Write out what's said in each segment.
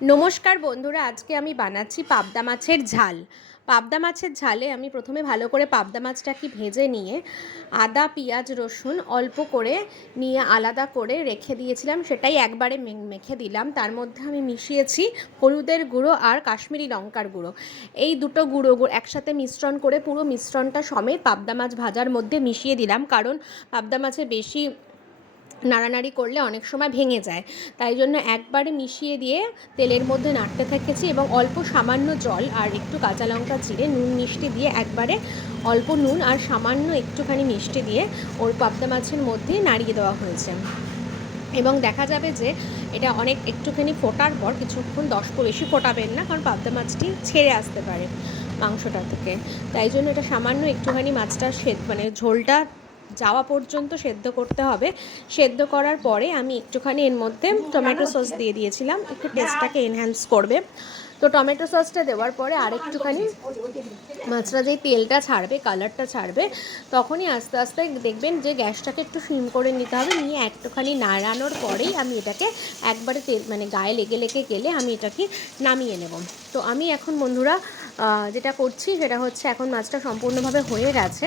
নমস্কার বন্ধুরা, আজকে আমি বানাচ্ছি পাবদা মাছের ঝাল। পাবদা মাছের ঝালে আমি প্রথমে ভালো করে পাবদা মাছটাকে ভেজে নিয়ে আদা, পেঁয়াজ, রসুন অল্প করে নিয়ে আলাদা করে রেখে দিয়েছিলাম, সেটাই একবারে মেখে দিলাম। তার মধ্যে আমি মিশিয়েছি হলুদের গুঁড়ো আর কাশ্মীরি লঙ্কার গুঁড়ো। এই দুটো গুঁড়ো একসাথে মিশ্রণ করে পুরো মিশ্রণটা সমেত পাবদা মাছ ভাজার মধ্যে মিশিয়ে দিলাম, কারণ পাবদা মাছে বেশি নাড়ানাড়ি করলে অনেক সময় ভেঙে যায়। তাই জন্য একবারে মিশিয়ে দিয়ে তেলের মধ্যে নাড়তে থেকেছি এবং অল্প সামান্য জল আর একটু কাঁচা লঙ্কা চিড়ে নুন মিষ্টি দিয়ে একবারে অল্প নুন আর সামান্য একটুখানি মিষ্টি দিয়ে ওর পাবদা মাছের মধ্যে নাড়িয়ে দেওয়া হয়েছে। এবং দেখা যাবে যে এটা অনেক একটুখানি ফোটার পর কিছুক্ষণ বেশি ফোটাবেন না, কারণ পাবদা মাছটি ছেড়ে আসতে পারে মাংসটা থেকে। তাই জন্য এটা সামান্য একটুখানি মাছটা ঝোলটা যাওয়া পর্যন্ত সেদ্ধ করতে হবে। সেদ্ধ করার পরে আমি একটুখানি এর মধ্যে টমেটো সস দিয়ে দিয়েছিলাম, একটু টেস্টটাকে এনহ্যান্স করবে। তো টমেটো সসটা দেওয়ার পরে আর একটুখানি মাছটা যেই তেলটা ছাড়বে, কালারটা ছাড়বে, তখনই আস্তে আস্তে দেখবেন যে গ্যাসটাকে একটু সিম করে নিতে হবে। নিয়ে একটুখানি নাড়ানোর পরেই আমি এটাকে একবারে তেল গায়ে লেগে লেগে গেলে আমি এটাকে নামিয়ে নেব। তো আমি এখন বন্ধুরা যেটা করছি সেটা হচ্ছে, এখন মাছটা সম্পূর্ণভাবে হয়ে গেছে,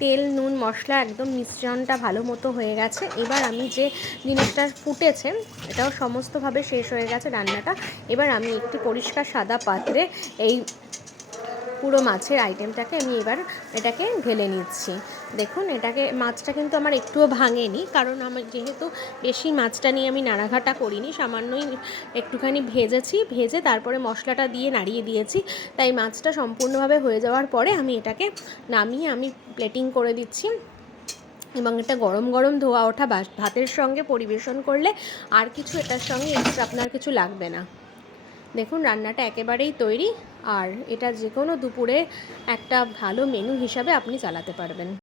তেল নুন মশলা একদম মিশ্রণটা ভালো মতো হয়ে গেছে। এবার আমি যে জিনিসটা ফুটেছে এটাও সমস্তভাবে শেষ হয়ে গেছে রান্নাটা। এবার আমি একটি পরিষ্কার সাদা পাত্রে এই পুরো মাছের আইটেমটাকে আমি এবার এটাকে ঢেলে নিচ্ছি। দেখুন, মাছটা কিন্তু আমার একটুও ভাঙেনি, কারণ আমার যেহেতু বেশি মাছটা নিয়ে আমি নাড়াঘাটা করিনি, সামান্যই একটুখানি ভেজে তারপরে মশলাটা দিয়ে নাড়িয়ে দিয়েছি। তাই মাছটা সম্পূর্ণভাবে হয়ে যাওয়ার পরে আমি এটাকে নামিয়ে আমি প্লেটিং করে দিচ্ছি। এবং এটা গরম গরম ধোয়া ওঠা ভাতের সঙ্গে পরিবেশন করলে আর কিছু এটার সঙ্গে এক্সট্রা আপনার কিছু লাগবে না। দেখুন, রান্নাটা একেবারেই তৈরি, আর এটা যে কোনো দুপুরে একটা ভালো মেনু হিসাবে আপনি চালাতে পারবেন।